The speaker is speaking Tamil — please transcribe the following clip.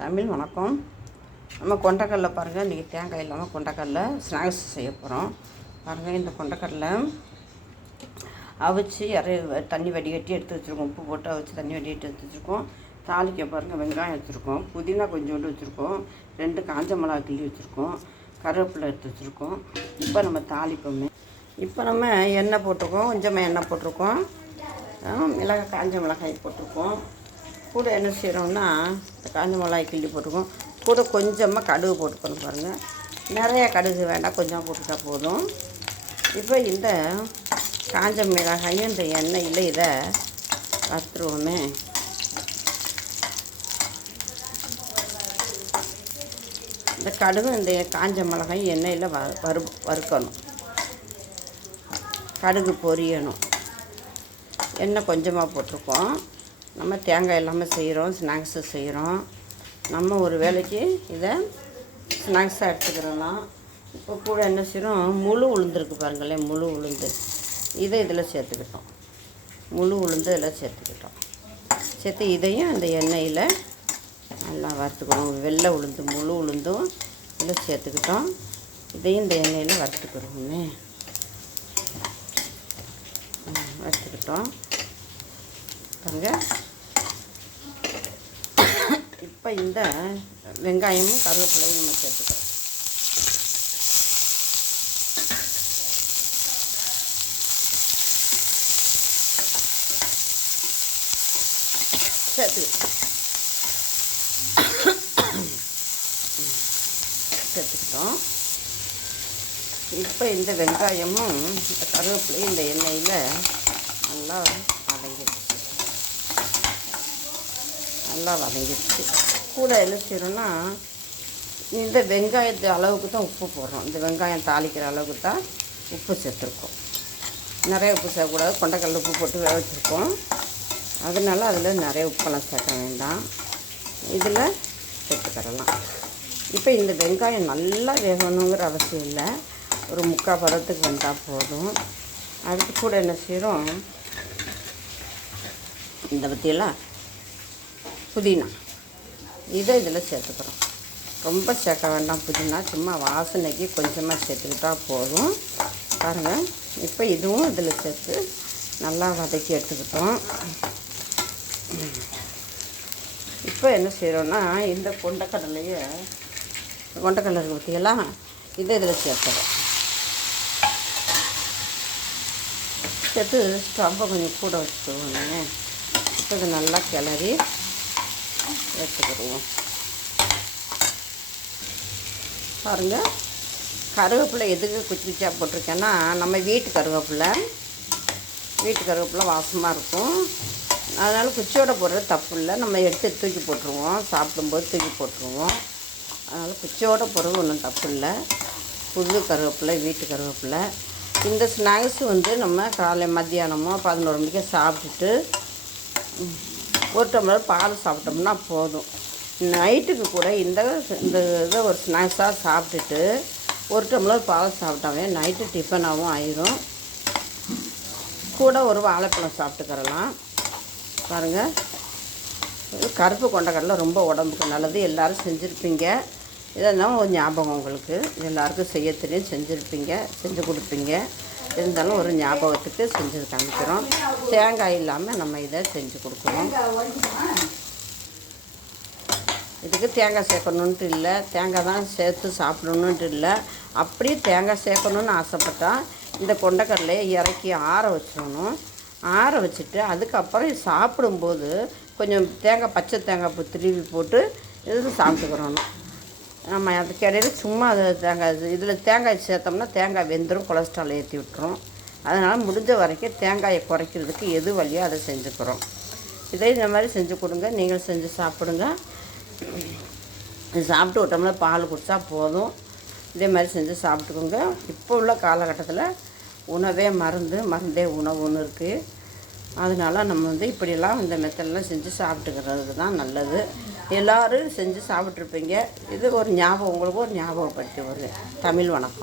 தமிழ் வணக்கம். நம்ம கொண்டக்கடலை பாருங்கள் இன்றைக்கி தேங்காய் இல்லாமல் கொண்டக்கடலை ஸ்நாக்ஸ் செய்ய போகிறோம் பாருங்கள் இந்த கொண்டக்கடலை அவிச்சு இறை தண்ணி வடிகட்டி எடுத்து வச்சுருக்கோம். உப்பு போட்டு அவிச்சு தண்ணி வடிகட்டி எடுத்து வச்சுருக்கோம். தாளிக்க பாருங்கள் வெங்காயம் வச்சுருக்கோம். புதினா கொஞ்சோண்டு வச்சுருக்கோம். ரெண்டு காஞ்ச மிளகா கிள்ளி வச்சுருக்கோம். கருவேப்பிலை எடுத்து வச்சுருக்கோம். இப்போ நம்ம தாளிப்போமே. இப்போ நம்ம எண்ணெய் போட்டிருக்கோம். கொஞ்சமாக எண்ணெய் போட்டிருக்கோம். மிளகாய் காஞ்ச மிளகாய் போட்டிருக்கோம். கூட என்ன செய்கிறோம்னா இந்த காஞ்ச மிளகாய் கிள்ளி போட்டுக்கோம் கூட கொஞ்சமாக கடுகு போட்டுக்கணும் பாருங்கள் நிறைய கடுகு வேண்டாம் கொஞ்சம் போட்டுட்டா போதும். இப்போ இந்த காஞ்ச மிளகாயும் இந்த எண்ணெயில் இதை வறுத்துருவோமே. இந்த கடுகு இந்த காஞ்ச மிளகாயும் எண்ணெயில் வ வறு வறுக்கணும். கடுகு பொரியணும். எண்ணெய் கொஞ்சமாக போட்டிருக்கோம். நம்ம தேங்காய் இல்லாமல் செய்கிறோம் ஸ்நாக்ஸு செய்கிறோம் நம்ம ஒரு வேலைக்கு இதை ஸ்நாக்ஸாக எடுத்துக்கிறலாம். இப்போ கூட என்ன செய்கிறோம் முழு உளுந்துருக்கு பாருங்களேன் முழு உளுந்து. இதை இதில் சேர்த்துக்கிட்டோம். முழு உளுந்து இதில் சேர்த்துக்கிட்டோம். சேர்த்து இதையும் அந்த எண்ணெயில் நல்லா வறுத்துக்கணும். வெள்ளை உளுந்து முழு உளுந்தும் இதில் சேர்த்துக்கிட்டோம். இதையும் இந்த எண்ணெயில் வறுத்துக்கிறோமே வறுத்துக்கிட்டோம். பாருங்க. இப்போ இந்த வெங்காயமும் கருவேப்பிலையும் நம்ம சேர்த்துக்கிறோம் சேர்த்து சேர்த்துக்கிட்டோம். இப்போ இந்த வெங்காயமும் இந்த கருவேப்பிலையும் இந்த எண்ணெயில் நல்லா அடங்கிடுச்சு நல்லா வதங்கிடுச்சு. கூட என்ன செய்யணும்னா இந்த வெங்காயத்து அளவுக்கு தான் உப்பு போடுறோம். இந்த வெங்காயம் தாளிக்கிற அளவுக்கு தான் உப்பு சேர்த்துருக்கோம். நிறைய உப்பு சேர்க்கக்கூடாது. கொண்டைக்கல்ல உப்பு போட்டு வேக வச்சுருக்கோம். அதனால அதில் நிறைய உப்பெல்லாம் சேர்க்க வேண்டாம். இதில் சேர்த்துக்கிடலாம். இப்போ இந்த வெங்காயம் நல்லா வேகணுங்கிற அவசியம் இல்லை. ஒரு முக்கால் பதத்துக்கு வந்தால் போதும். அதுக்கு கூட என்ன செய்கிறோம்? இந்த பற்றியெல்லாம் புதினா. இதை இதில் சேர்த்துக்கிறோம். ரொம்ப சேர்க்க வேண்டாம் புதினா. சும்மா வாசனைக்கு கொஞ்சமாக சேர்த்துக்கிட்டா போதும். பாருங்கள் இப்போ இதுவும் இதில் சேர்த்து நல்லா வதக்கி எடுத்துக்கிட்டோம். இப்போ என்ன செய்கிறோன்னா இந்த கொண்டக்கடலையை கொண்டக்கடலை ஊற்றியெல்லாம் இதை இதில் சேர்த்துறோம். சேர்த்து ஸ்டவ்வை கொஞ்சம் கூட வச்சுக்கோங்க. இப்போ இது நல்லா கிளறி எடுத்துக்கிடுவோம். பாருங்க கருவேப்பிலை எதுக்கு குச்சி குச்சியாக போட்டிருக்கேன்னா நம்ம வீட்டு கருவேப்பிலை. வீட்டு கருவேப்பிலை வாசமாக இருக்கும். அதனால் குச்சியோட போடுறது தப்பு இல்லை. நம்ம எடுத்து தூக்கி போட்டுருவோம். சாப்பிடும்போது தூக்கி போட்டுருவோம். அதனால் குச்சியோட போடுறது ஒன்றும் தப்பு இல்லை. புது கருவேப்பிலை வீட்டு கருவேப்பிலை. இந்த ஸ்நாக்ஸ் வந்து நம்ம காலை மத்தியானமோ பதினோரு மணிக்கு சாப்பிட்டுட்டு ஒரு டம்ளர் பால் சாப்பிட்டோம்னா போதும். நைட்டுக்கு கூட இந்த இந்த இதை ஒரு ஸ்நாக்ஸாக சாப்பிட்டுட்டு ஒரு டம்ளர் பால் சாப்பிட்டாவே நைட்டு டிஃபனாகவும் ஆயிரும். கூட ஒரு வாழைப்பழம் சாப்பிட்டுக்கிறலாம். பாருங்கள் கருப்பு கொண்டக்கடலை ரொம்ப உடம்புக்கு நல்லது. எல்லோரும் செஞ்சுருப்பீங்க. இதெல்லாம் ஒரு ஞாபகம் உங்களுக்கு. எல்லாருக்கும் செய்ய தெரியும். செஞ்சுருப்பீங்க. செஞ்சு கொடுப்பீங்க. இருந்தாலும் ஒரு ஞாபகத்துக்கு செஞ்சு காமிக்கிறோம் தேங்காய் இல்லாமல் நம்ம இதை செஞ்சு கொடுக்குறோம் இதுக்கு தேங்காய் சேர்க்கணுன்ட்டு இல்லை. தேங்காய் தான் சேர்த்து சாப்பிடணுன்ட்டு இல்லை. அப்படியே தேங்காய் சேர்க்கணுன்னு ஆசைப்பட்டால் இந்த கொண்டக்கடலையை இறக்கி ஆற வச்சிடணும். ஆற வச்சுட்டு அதுக்கப்புறம் சாப்பிடும்போது கொஞ்சம் தேங்காய் பச்சை தேங்காய் திருவி போட்டு இது சாப்பிட்டுக்கிறணும். நம்ம அதுக்கு இடையில சும்மா அது தேங்காய் இதில் தேங்காய் சேர்த்தோம்னா தேங்காய் வெந்துடும் கொலஸ்ட்ரால் ஏற்றி விட்டுரும். அதனால் முடிஞ்ச வரைக்கும் தேங்காயை குறைக்கிறதுக்கு எது வழியோ அதை செஞ்சுக்கிறோம். இதே இந்த மாதிரி செஞ்சு கொடுங்க. நீங்கள் செஞ்சு சாப்பிடுங்க. சாப்பிட்டு விட்டோம்னா பால் குடித்தா போதும். இதே மாதிரி செஞ்சு சாப்பிட்டுக்கோங்க. இப்போ உள்ள காலகட்டத்தில் உணவே மருந்து மருந்தே உணவுன்னு இருக்குது அதனால நம்ம வந்து இப்படியெல்லாம் இந்த மெத்தடெலாம் செஞ்சு சாப்பிட்டுக்கிறது தான் நல்லது. எல்லோரும் செஞ்சு சாப்பிட்ருப்பீங்க இது ஒரு ஞாபகம் உங்களுக்கு ஒரு ஞாபகப்படுத்தி வருது தமிழ் வணக்கம்.